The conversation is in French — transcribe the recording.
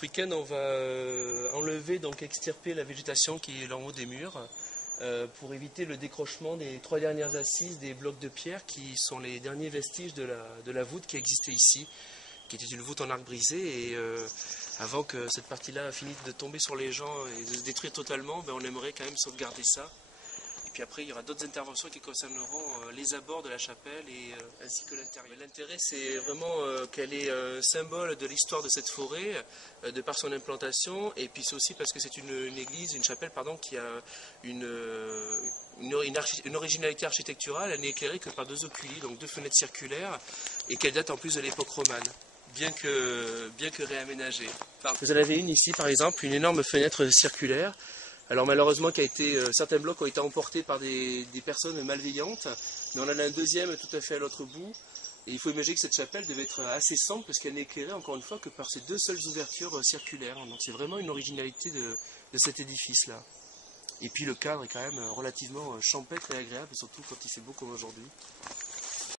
Ce week-end, on va enlever, donc extirper la végétation qui est en haut des murs pour éviter le décrochement des 3 dernières assises des blocs de pierre qui sont les derniers vestiges de la voûte qui existait ici, qui était une voûte en arc brisé. Et avant que cette partie-là finisse de tomber sur les gens et de se détruire totalement, on aimerait quand même sauvegarder ça. Et puis après, il y aura d'autres interventions qui concerneront les abords de la chapelle ainsi que l'intérieur. L'intérêt, c'est vraiment qu'elle est un symbole de l'histoire de cette forêt, de par son implantation, et puis c'est aussi parce que c'est une église, une chapelle, pardon, qui a une originalité architecturale. Elle n'est éclairée que par 2 oculis, donc 2 fenêtres circulaires, et qu'elle date en plus de l'époque romane, bien que réaménagée. Vous en avez une ici, par exemple, une énorme fenêtre circulaire. Alors malheureusement, certains blocs ont été emportés par des personnes malveillantes, mais on en a un deuxième tout à fait à l'autre bout. Et il faut imaginer que cette chapelle devait être assez simple parce qu'elle n'est éclairée encore une fois que par ces 2 seules ouvertures circulaires. Donc c'est vraiment une originalité de cet édifice-là. Et puis le cadre est quand même relativement champêtre et agréable, surtout quand il fait beau comme aujourd'hui.